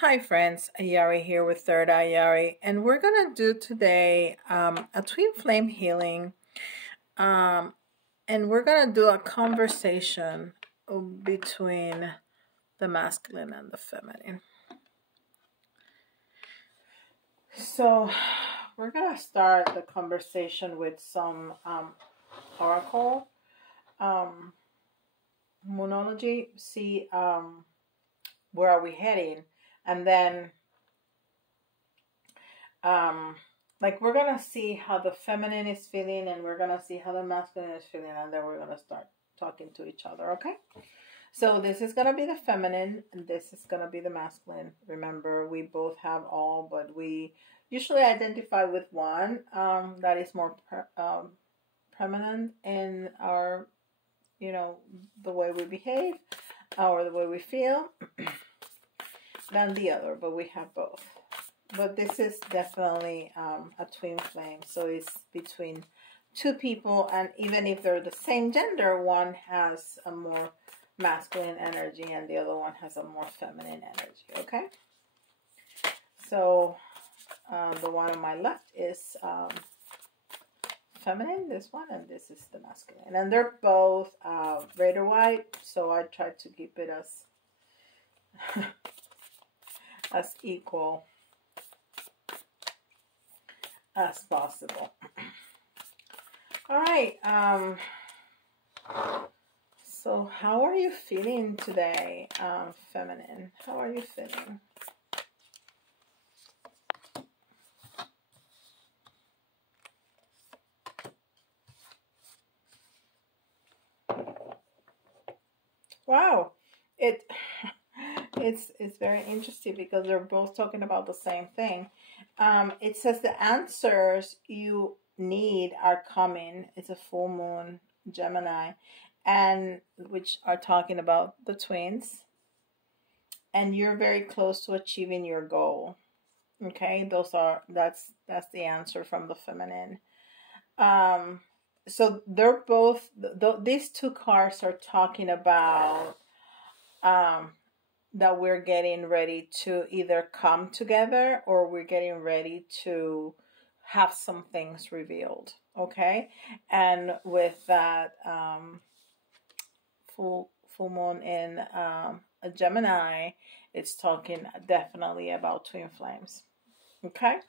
Hi friends, Ayari here with Third Eye Yari, and we're gonna do today a twin flame healing, um, and we're gonna do a conversation between the masculine and the feminine. So we're gonna start the conversation with some oracle moonology. See where are we heading, and then like we're gonna see how the feminine is feeling and we're gonna see how the masculine is feeling, and then we're gonna start talking to each other. Okay, so this is gonna be the feminine and this is gonna be the masculine. Remember, we both have all, but we usually identify with one that is more prominent in our, the way we behave or the way we feel than the other, but we have both. But this is definitely a twin flame, so it's between two people, and even if they're the same gender, one has a more masculine energy and the other one has a more feminine energy. Okay, so the one on my left is feminine, this one, and this is the masculine, and they're both red or white, so I try to keep it as as equal as possible. All right, so how are you feeling today, feminine? How are you feeling? Wow, it's very interesting because they're both talking about the same thing. It says the answers you need are coming. It's a full moon, Gemini, and which are talking about the twins, and you're very close to achieving your goal. Okay, that's the answer from the feminine. So they're both these two cards are talking about that we're getting ready to either come together or we're getting ready to have some things revealed. Okay, and with that full moon in a Gemini, it's talking definitely about twin flames. Okay,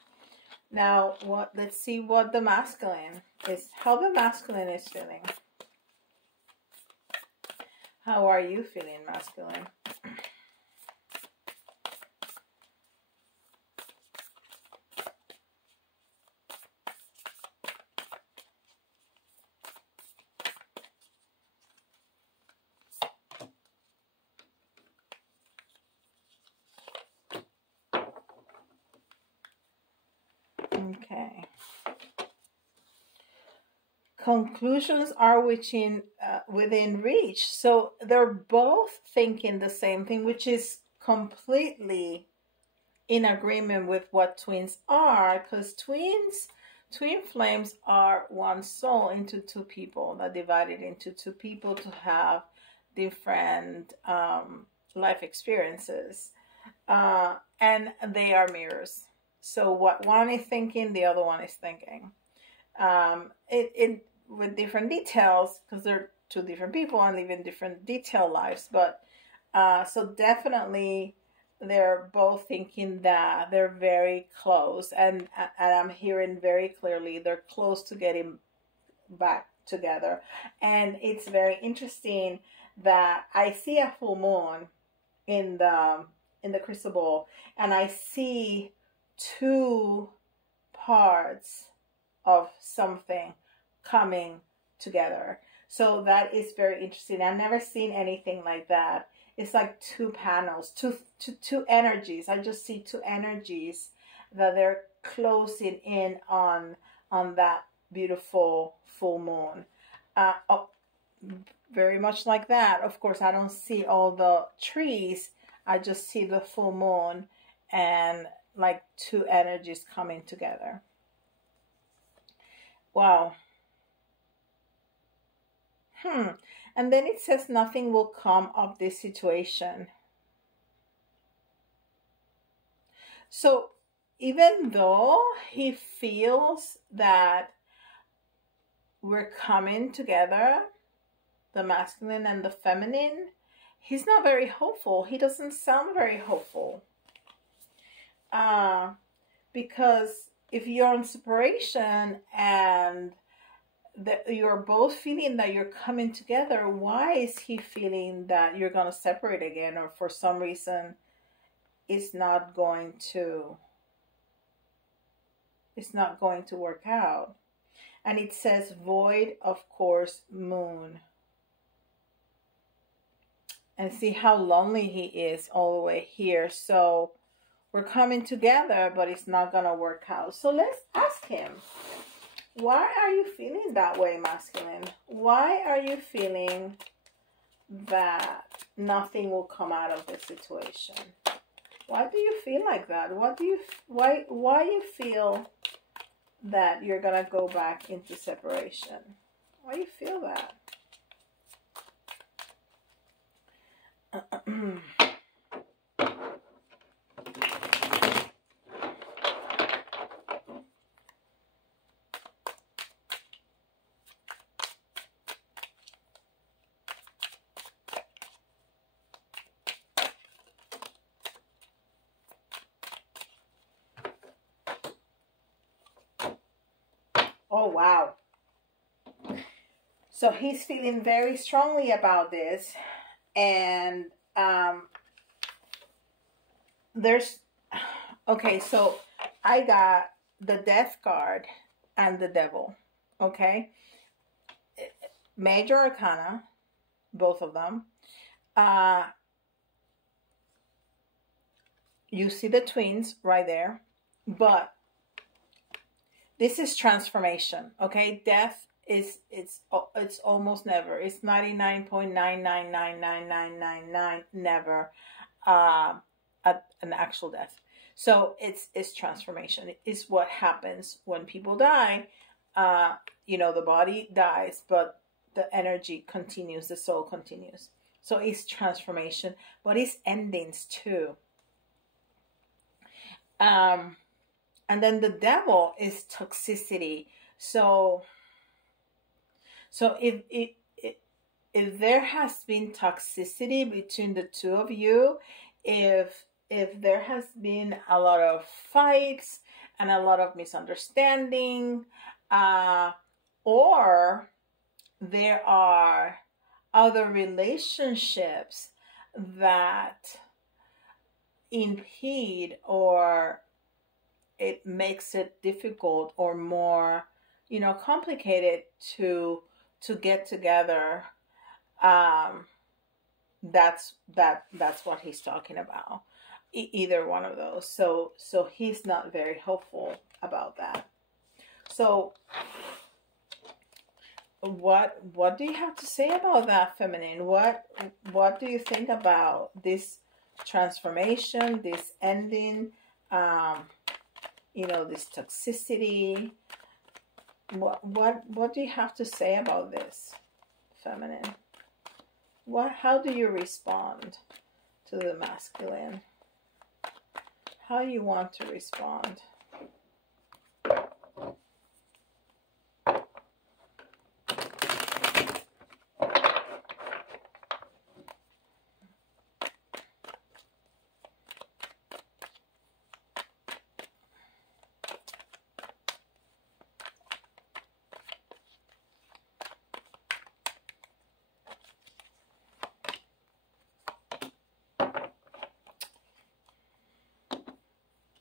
now let's see what the masculine is, how the masculine is feeling. How are you feeling, masculine? Okay. Conclusions are within reach. So they're both thinking the same thing, which is completely in agreement with what twins are, because twin flames are one soul into two people, that divided into two people to have different life experiences, and they are mirrors. So what one is thinking, the other one is thinking. It with different details, because they're two different people and living different detailed lives. But so definitely they're both thinking that they're very close, and I'm hearing very clearly they're close to getting back together. And it's very interesting that I see a full moon in the crystal ball, and I see two parts of something coming together. So that is very interesting. I've never seen anything like that. It's like two panels, two energies. I just see two energies that they're closing in on that beautiful full moon. Oh, very much like that. Of course, I don't see all the trees. I just see the full moon and like two energies coming together. Wow. And then it says nothing will come of this situation. So even though he feels that we're coming together, the masculine and the feminine, he's not very hopeful. He doesn't sound very hopeful. Because if you're in separation and that you're both feeling that you're coming together, why is he feeling that you're going to separate again, or for some reason it's not going to work out? And it says void, of course, moon. And see how lonely he is all the way here. So we're coming together, but it's not going to work out. So let's ask him, why are you feeling that way, masculine? Why are you feeling that nothing will come out of this situation? Why do you feel like that? Why you feel that you're going to go back into separation? Why do you feel that? Oh, wow. So he's feeling very strongly about this. And okay, so I got the Death card and the Devil. Okay. Major Arcana, both of them. You see the twins right there. But this is transformation, okay? Death it's almost never. It's 99.9999999 never an actual death. So it's transformation. It's what happens when people die. The body dies, but the energy continues, the soul continues. So it's transformation, but it's endings too. And then the Devil is toxicity. So if there has been toxicity between the two of you, if there has been a lot of fights and a lot of misunderstanding, or there are other relationships that impede, or it makes it difficult or more, complicated to get together. That's what he's talking about. Either one of those. So he's not very hopeful about that. So what do you have to say about that, feminine? What do you think about this transformation, this ending, this toxicity? What do you have to say about this, feminine? How do you respond to the masculine? How you want to respond?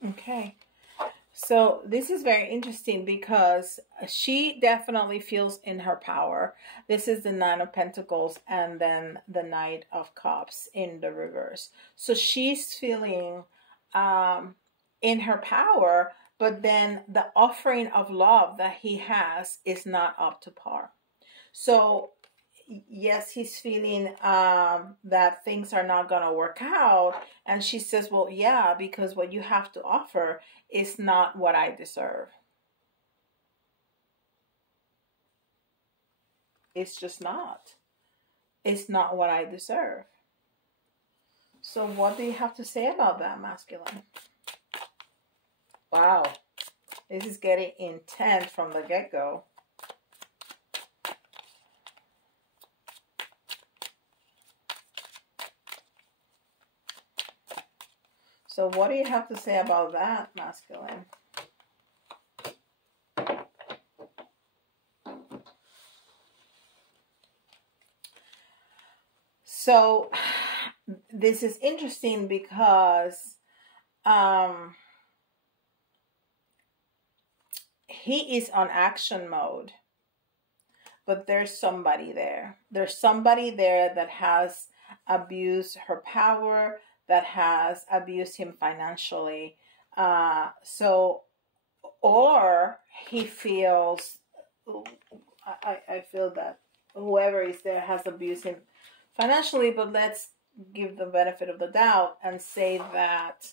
Okay, so this is very interesting because she definitely feels in her power. This is the Nine of Pentacles and then the Knight of Cups in the reverse. So she's feeling in her power, but then the offering of love that he has is not up to par. So yes, he's feeling that things are not going to work out. And she says, well, yeah, because what you have to offer is not what I deserve. It's just not. It's not what I deserve. So what do you have to say about that, masculine? Wow. This is getting intense from the get-go. So what do you have to say about that, masculine? So this is interesting because he is on action mode, but there's somebody there. There's somebody there that has abused her power, that has abused him financially. Or he feels, I feel that whoever is there has abused him financially, but let's give the benefit of the doubt and say that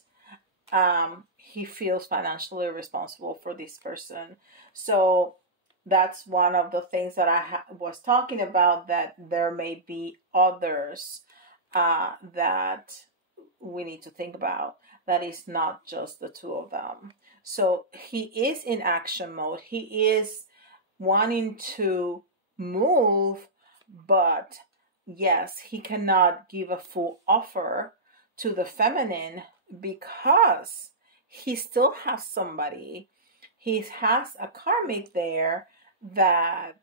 he feels financially responsible for this person. So that's one of the things that I was talking about, that there may be others that we need to think about, that is not just the two of them. So he is in action mode. He is wanting to move, but yes, he cannot give a full offer to the feminine because he still has somebody. He has a karmic there, that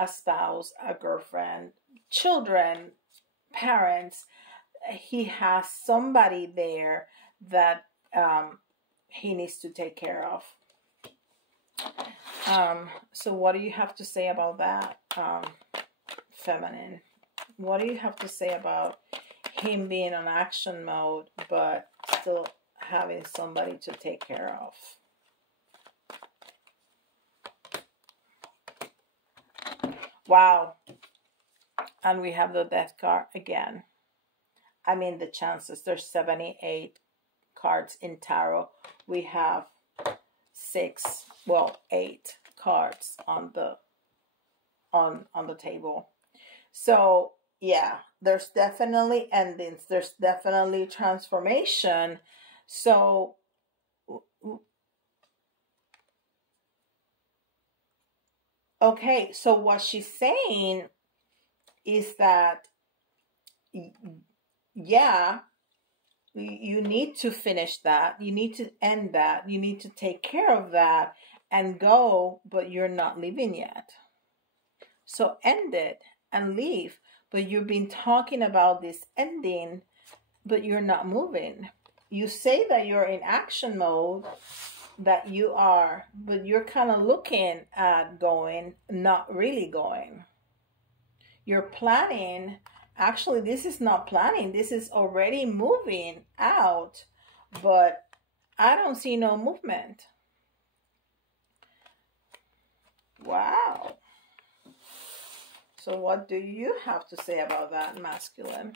a spouse, a girlfriend, children, parents. He has somebody there that he needs to take care of. So what do you have to say about that, feminine? What do you have to say about him being on action mode but still having somebody to take care of? Wow. And we have the death card again. I mean, the chances. There's 78 cards in tarot. We have 8 cards on the table. So yeah, there's definitely endings. There's definitely transformation. So okay, so what she's saying is that, yeah, you need to finish that. You need to end that. You need to take care of that and go, but you're not leaving yet. So end it and leave. But you've been talking about this ending, but you're not moving. You say that you're in action mode, that you are, but you're kind of looking at going, not really going. You're planning. Actually, this is not planning. This is already moving out, but I don't see no movement. Wow. So what do you have to say about that, masculine?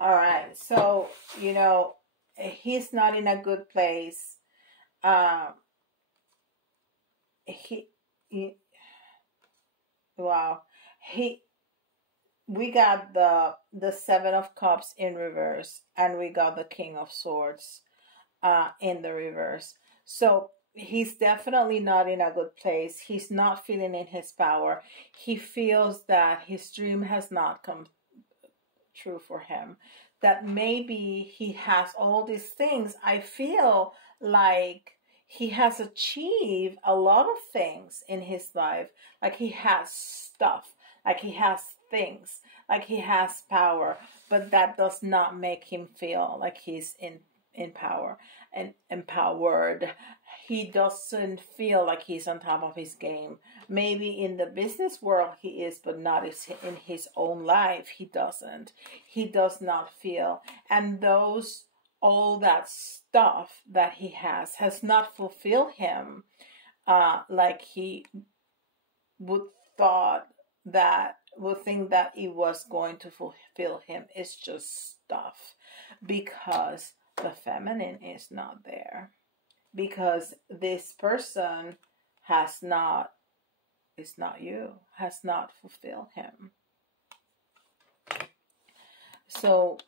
All right. So, he's not in a good place. He wow. We got the 7 of Cups in reverse, and we got the King of Swords in the reverse. So he's definitely not in a good place. He's not feeling in his power. He feels that his dream has not come true for him. That maybe he has all these things. I feel like he has achieved a lot of things in his life. Like he has stuff, like he has things, like he has power, but that does not make him feel like he's in power and empowered. He doesn't feel like he's on top of his game. Maybe in the business world he is, but not in his own life. He doesn't. He does not feel. And all that stuff that he has not fulfilled him like he would think that it was going to fulfill him. It's just stuff because the feminine is not there. because this person has not, it's not you, has not fulfilled him. So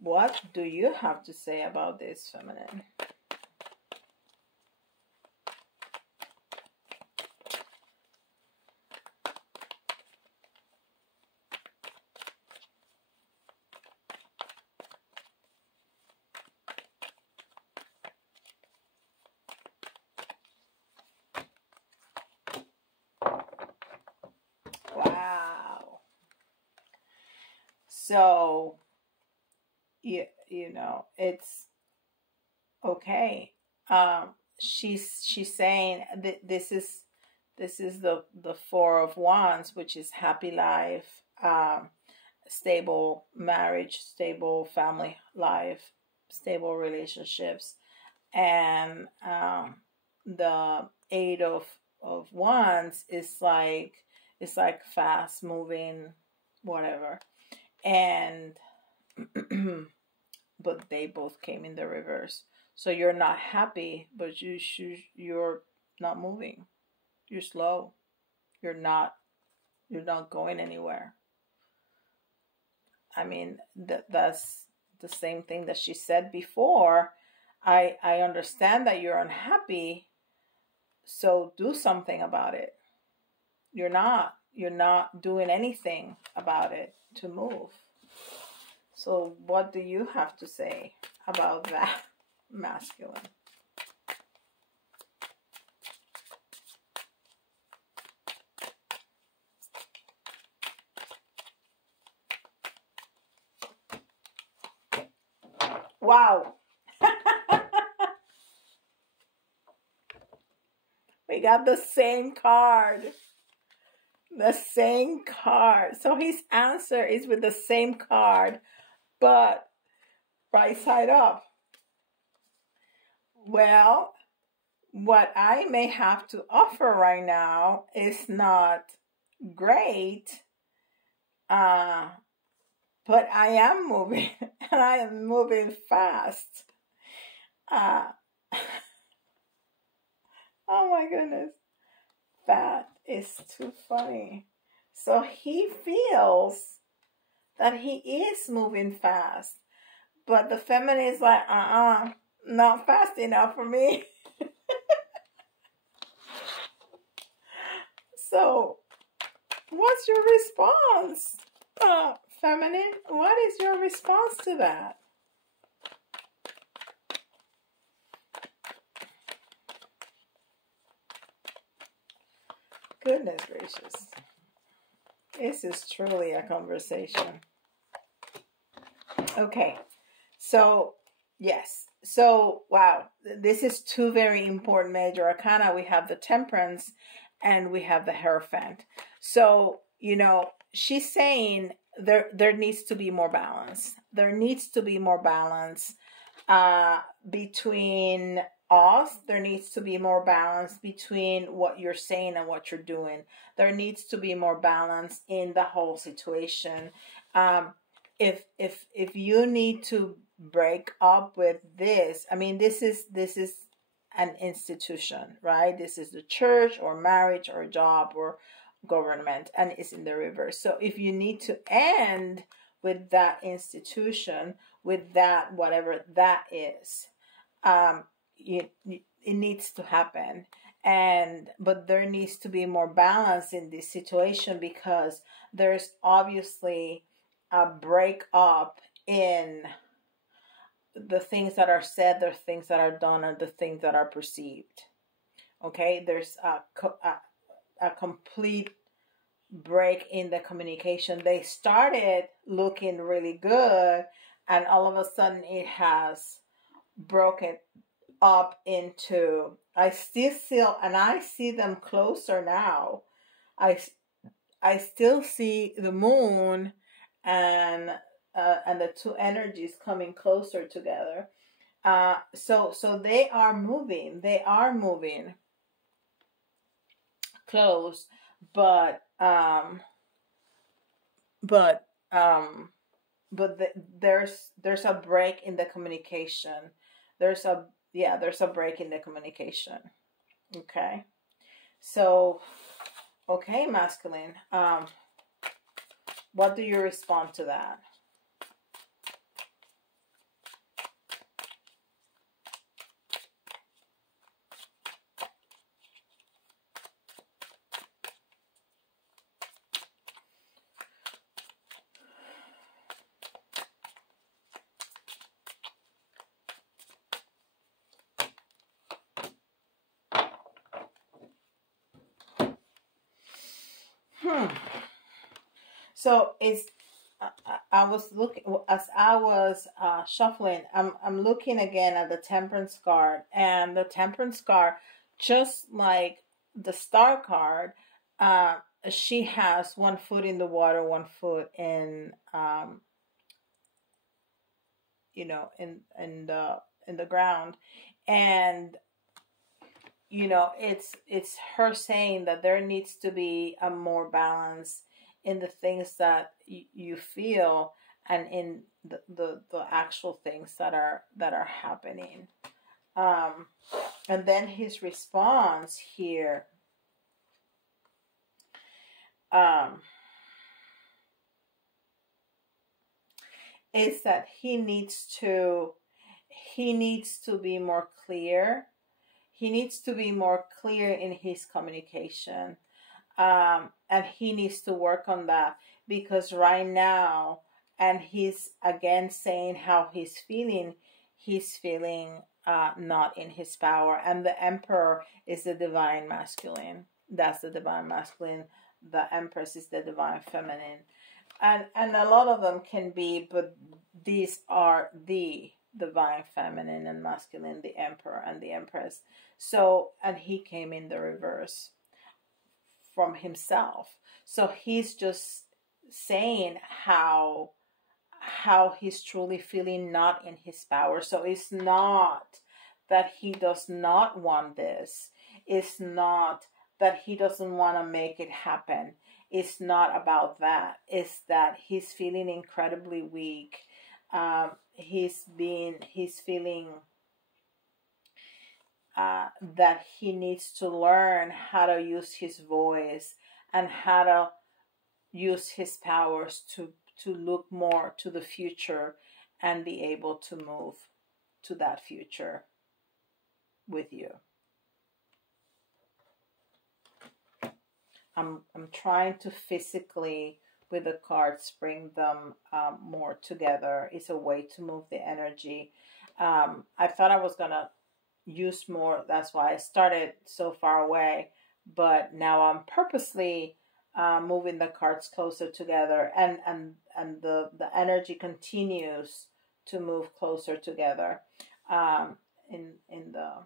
what do you have to say about this, feminine? Wow. So you know, it's okay. She's saying that this is the Four of Wands, which is happy life, stable marriage, stable family life, stable relationships, and the Eight of Wands is like, it's like fast moving, whatever, and but they both came in the reverse. So you're not happy, but you're not moving. You're slow. You're not going anywhere. I mean, that's the same thing that she said before. I understand that you're unhappy, so do something about it. You're not doing anything about it to move. So what do you have to say about that, masculine? Wow. We got the same card. The same card. So his answer is with the same card, but right side up. Well, what I may have to offer right now is not great, but I am moving, and I am moving fast. Uh, oh my goodness. That is too funny. So he feels that he is moving fast, but the feminine is like, not fast enough for me. So, what's your response? Feminine, what is your response to that? Goodness gracious. This is truly a conversation. Okay. So, yes. So, wow. This is two very important major arcana. We have the Temperance and we have the Hierophant. So, you know, she's saying there needs to be more balance. There needs to be more balance between us. There needs to be more balance between what you're saying and what you're doing. There needs to be more balance in the whole situation. If you need to break up with this, I mean, this is an institution, right? This is the church or marriage or job or government, and it's in the reverse. So if you need to end with that institution, with that, whatever that is, it needs to happen. But there needs to be more balance in this situation, because there's obviously a break up in the things that are said, the things that are done, and the things that are perceived. Okay, there's a complete break in the communication. They started looking really good, and all of a sudden it has broken up into, I see them closer now. I still see the moon and the two energies coming closer together. So they are moving close, but there's a break in the communication. There's a Yeah, there's a break in the communication. Okay. So, okay, masculine. What do you respond to that? So it's I was looking as I was shuffling. I'm looking again at the Temperance card, and the Temperance card, just like the Star card, uh, she has one foot in the water, one foot in in the ground, and it's her saying that there needs to be a more balance in the things that you feel, and in the actual things that are happening. um and then his response here, um is that he needs to be more clear. He needs to be more clear in his communication. And he needs to work on that, because right now, and he's again saying how he's feeling not in his power. And the Emperor is the divine masculine. That's the divine masculine. The Empress is the divine feminine. And a lot of them can be, but these are the divine feminine and masculine, the Emperor and the Empress. So, and he came in the reverse from himself. So he's just saying how he's truly feeling not in his power. So it's not that he does not want this. It's not that he doesn't want to make it happen. It's not about that. It's that he's feeling incredibly weak. He's feeling that he needs to learn how to use his voice and how to use his powers to look more to the future and be able to move to that future with you. I'm trying to physically, with the cards, bring them more together. It's a way to move the energy. I thought I was gonna use more. That's why I started so far away. But now I'm purposely moving the cards closer together, and the energy continues to move closer together in the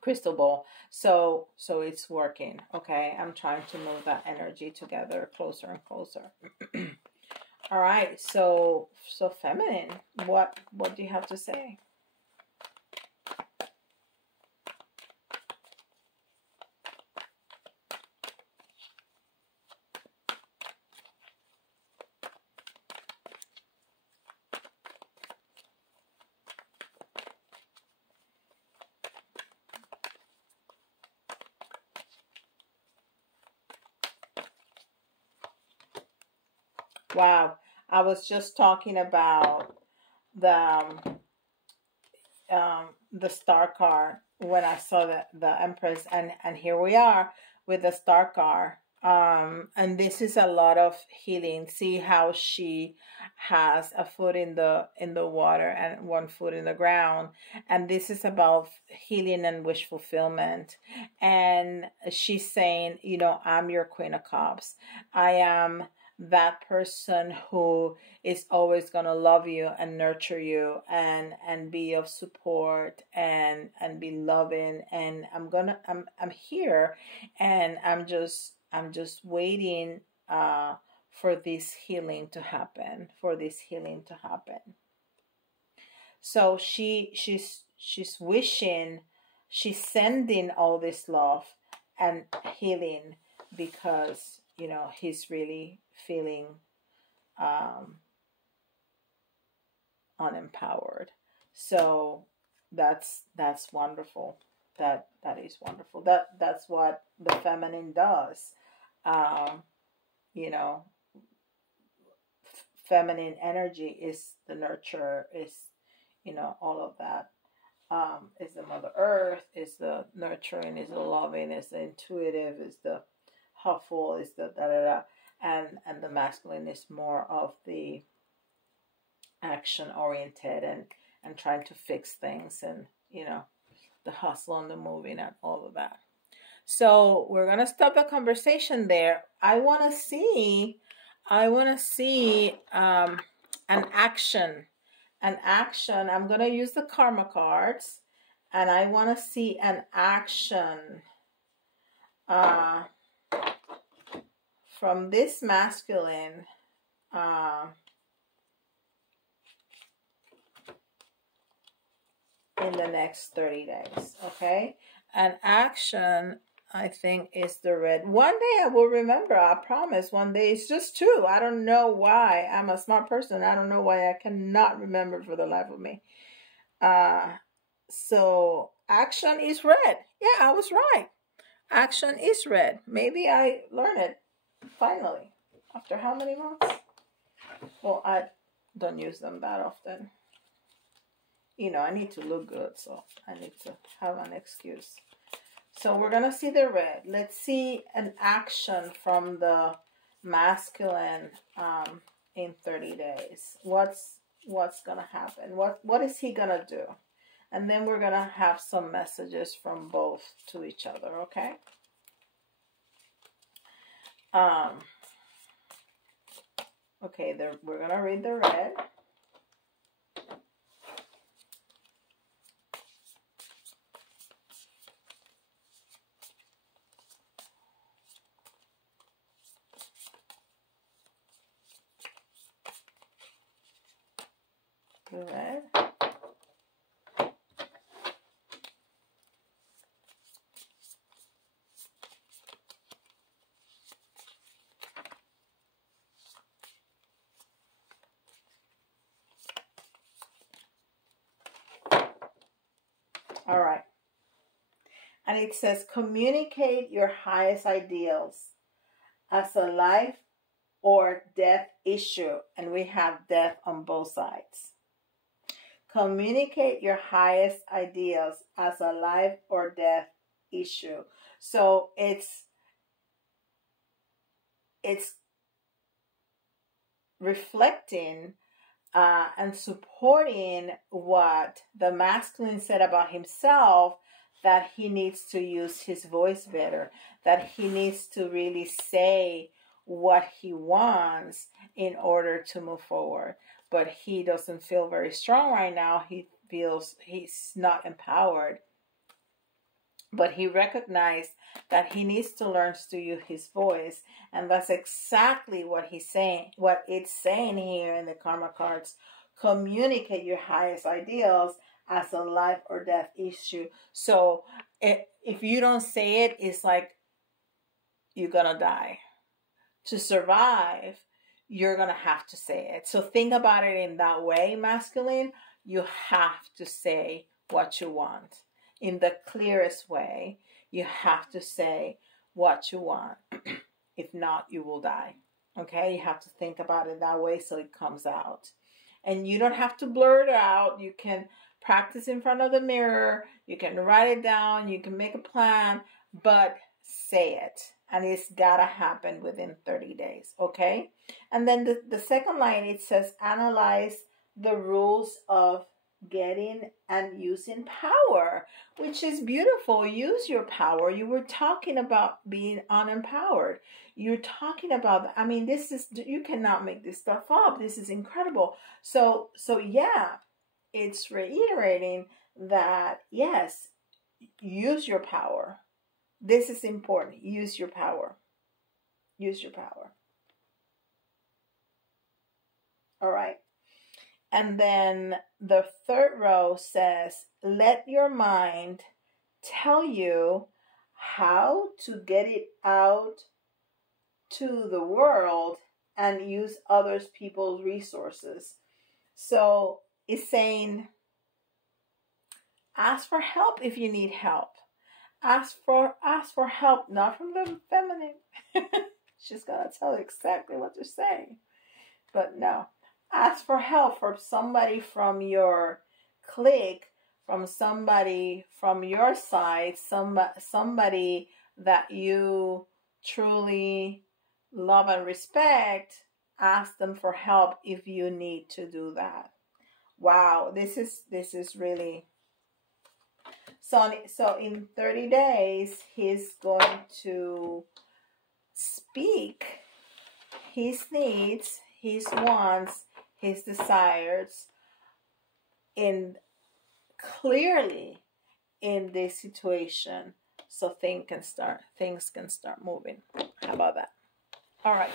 crystal ball. So it's working. Okay, I'm trying to move that energy together closer and closer. All right, so feminine, what do you have to say? Wow, I was just talking about the the Star card when I saw the Empress, and here we are with the Star card. And this is a lot of healing. See how she has a foot in the water and one foot in the ground, and this is about healing and wish fulfillment. And she's saying, I'm your Queen of Cups. I am that person who is always going to love you and nurture you, and be of support, and be loving. And I'm here, and I'm just waiting for this healing to happen, So she's wishing, she's sending all this love and healing, because he's really feeling unempowered. So That's wonderful. That is wonderful. That's what the feminine does. Um, you know, feminine energy is the nurture, is, all of that. Is the Mother Earth, is the nurturing, is the loving, is the intuitive, is the helpful, is the da da da, and the masculine is more of the action oriented, and trying to fix things, and the hustle and the moving and all of that. So we're gonna stop the conversation there. I want to see an action. An action. I'm gonna use the karma cards, and I want to see an action from this masculine. In the next 30 days, okay? An action, I think, is the red. One day I will remember, I promise. One day, it's just true. I don't know why. I'm a smart person. I don't know why I cannot remember for the life of me. So action is red. Yeah, I was right. Action is red. Maybe I learned it finally. After how many months? Well, I don't use them that often. I need to look good, so I need to have an excuse. So we're going to see the red. Let's see an action from the masculine in 30 days. What's going to happen? What is he going to do? And then we're going to have some messages from both to each other, okay? Okay, we're going to read the red. Red. All right. And it says, communicate your highest ideals as a life or death issue. And we have death on both sides. Communicate your highest ideals as a life or death issue. So it's reflecting and supporting what the masculine said about himself, that he needs to use his voice better, that he needs to really say what he wants in order to move forward. But he doesn't feel very strong right now. He feels he's not empowered. But he recognized that he needs to learn to use his voice. And that's exactly what he's saying, what it's saying here in the karma cards. Communicate your highest ideals as a life or death issue. So if you don't say it, it's like you're going to die. To survive, you're going to have to say it. So think about it in that way, masculine. You have to say what you want. In the clearest way, you have to say what you want. If not, you will die. Okay? You have to think about it that way so it comes out. And you don't have to blur it out. You can practice in front of the mirror. You can write it down. You can make a plan. But say it. And it's got to happen within 30 days. Okay? And then the second line, it says, analyze the rules of getting and using power, which is beautiful. Use your power. You were talking about being unempowered. You're talking about, I mean, this is, you cannot make this stuff up. This is incredible. So yeah, it's reiterating that, yes, use your power. This is important. Use your power. Use your power. All right. And then the third row says, let your mind tell you how to get it out to the world and use others people's resources. So it's saying, Ask for help if you need help. Ask for help, not from the feminine. She's gonna tell you exactly what to say. But no. Ask for help from somebody from your clique, from somebody from your side, somebody that you truly love and respect. Ask them for help if you need to do that. Wow, this is really so in 30 days he's going to speak his needs, his wants, his desires in clearly in this situation, so things can start moving. How about that? All right.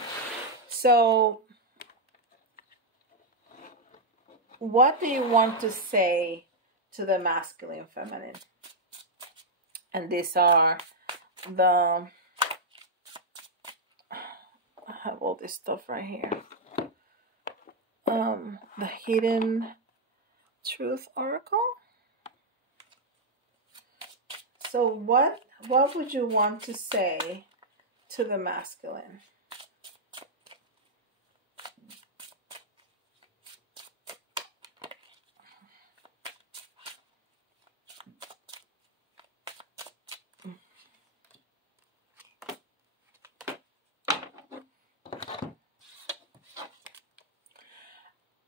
So what do you want to say to the masculine, feminine? And these are the, I have all this stuff right here. The Hidden Truth Oracle. So what would you want to say to the masculine?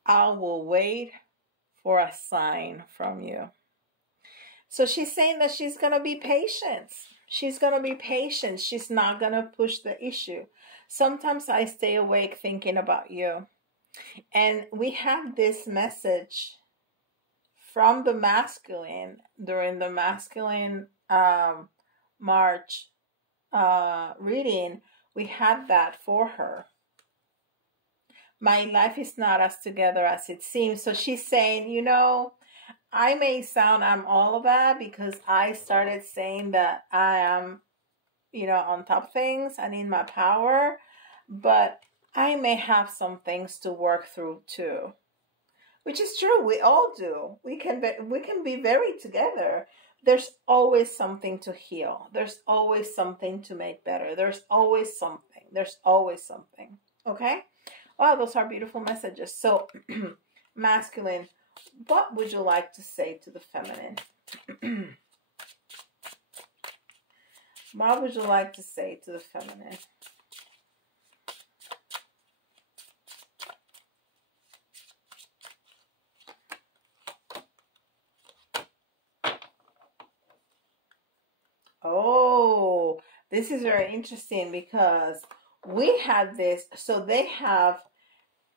I will wait for a sign from you. So she's saying that she's going to be patient. She's going to be patient. She's not going to push the issue. Sometimes I stay awake thinking about you. And we have this message from the masculine during the masculine March reading. We had that for her. My life is not as together as it seems. So she's saying, you know, I may sound I'm all of that because I started saying that I am, you know, on top of things and in my power, but I may have some things to work through too. Which is true. We all do. We can be very together. There's always something to heal. There's always something to make better. There's always something. There's always something. Okay? Wow, those are beautiful messages. So, masculine, what would you like to say to the feminine? What would you like to say to the feminine? Oh, this is very interesting because we had this, so they have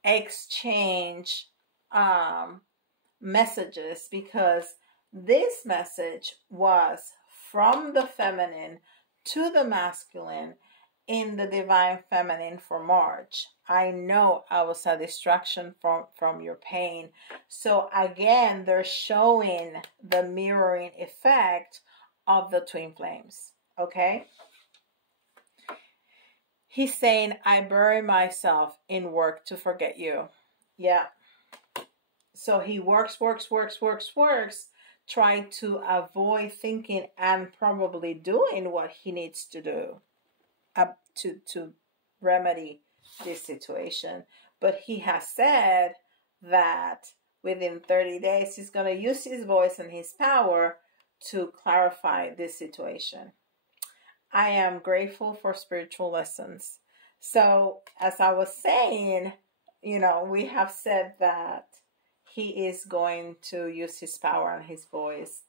exchange messages, because this message was from the feminine to the masculine in the divine feminine for March. I know I was a distraction from your pain. So again, they're showing the mirroring effect of the twin flames. Okay? He's saying, I bury myself in work to forget you. Yeah. So he works, trying to avoid thinking and probably doing what he needs to do to remedy this situation. But he has said that within 30 days, he's going to use his voice and his power to clarify this situation. I am grateful for spiritual lessons. So, as I was saying, you know, we have said that he is going to use his power and his voice.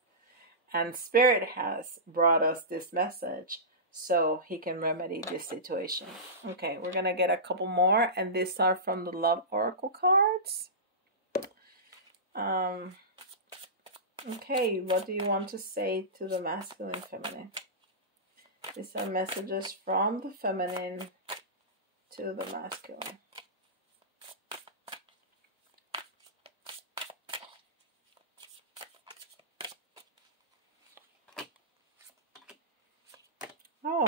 And Spirit has brought us this message so he can remedy this situation. Okay, we're going to get a couple more. And these are from the Love Oracle cards. Okay, what do you want to say to the masculine, feminine? These are messages from the feminine to the masculine. Oh.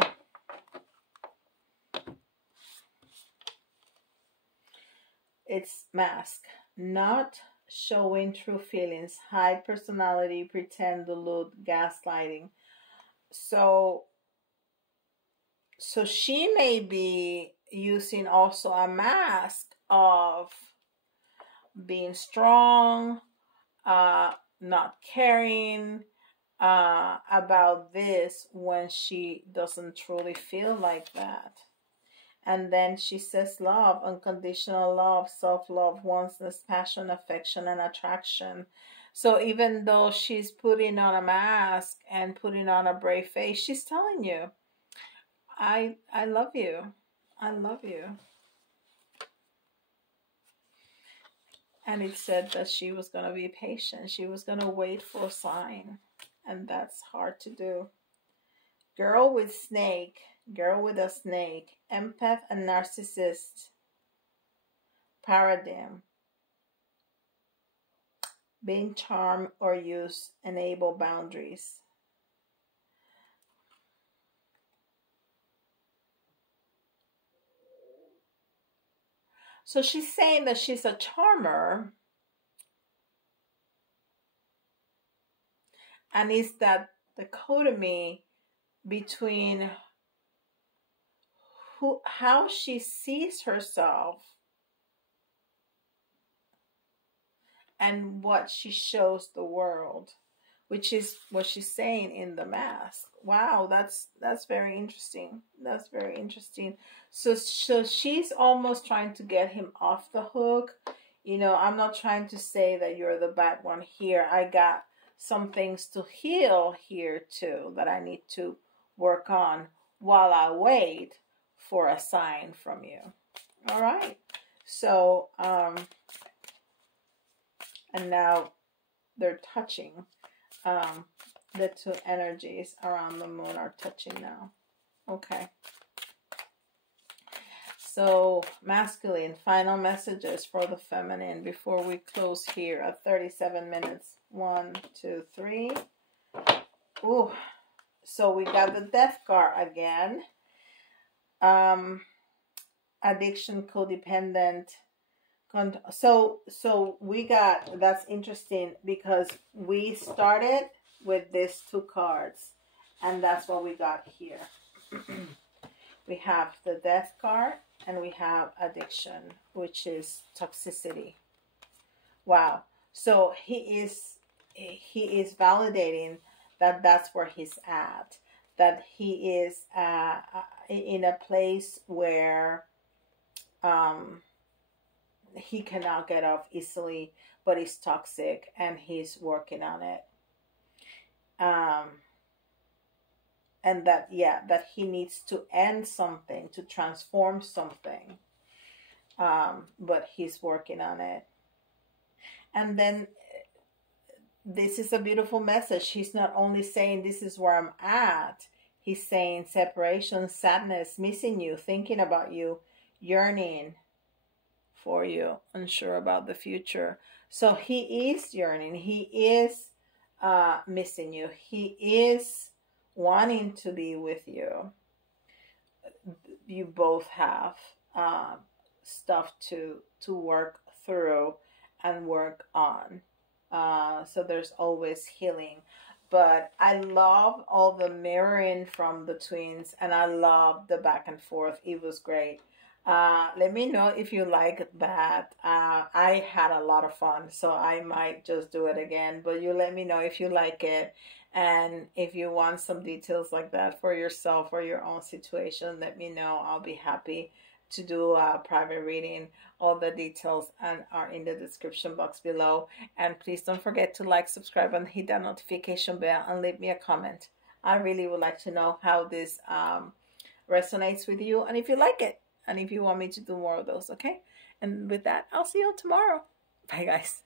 It's mask, not showing true feelings, hide personality, pretend, delude, gaslighting. So she may be using also a mask of being strong, not caring about this when she doesn't truly feel like that. And then she says love, unconditional love, self-love, oneness, passion, affection, and attraction. So even though she's putting on a mask and putting on a brave face, she's telling you, I love you. I love you. And it said that she was going to be patient. She was going to wait for a sign. And that's hard to do. Girl with snake. Girl with a snake. Empath and narcissist. Paradigm. Being charmed or used. Enable boundaries. So she's saying that she's a charmer. And it's that dichotomy between how she sees herself and what she shows the world, which is what she's saying in the mask. Wow, that's very interesting. That's very interesting. So she's almost trying to get him off the hook. You know, I'm not trying to say that you're the bad one here. I got some things to heal here too that I need to work on while I wait for a sign from you. All right. So, and now they're touching. The two energies around the moon are touching now. Okay. So, masculine, final messages for the feminine before we close here at 37 minutes. 1, 2, 3. Ooh. So we got the death card again. Addiction, codependent. So we got, that's interesting because we started with these two cards and that's what we got here. We have the death card and we have addiction, which is toxicity. Wow. So he is validating that that's where he's at, that he is in a place where he cannot get off easily, but he's toxic and he's working on it. And that, yeah, that he needs to end something, to transform something. But he's working on it. And then this is a beautiful message. He's not only saying this is where I'm at. He's saying separation, sadness, missing you, thinking about you, yearning for you, unsure about the future. So he is yearning. He is missing you. He is wanting to be with you. You both have stuff to work through and work on. So there's always healing. But I love all the mirroring from the twins, and I love the back and forth. It was great. Let me know if you like that. I had a lot of fun, so I might just do it again. But you let me know if you like it. And if you want some details like that for yourself or your own situation, let me know. I'll be happy to do a private reading. All the details are in the description box below. And please don't forget to like, subscribe, and hit that notification bell and leave me a comment. I really would like to know how this resonates with you and if you like it and if you want me to do more of those, okay? And with that, I'll see you tomorrow. Bye, guys.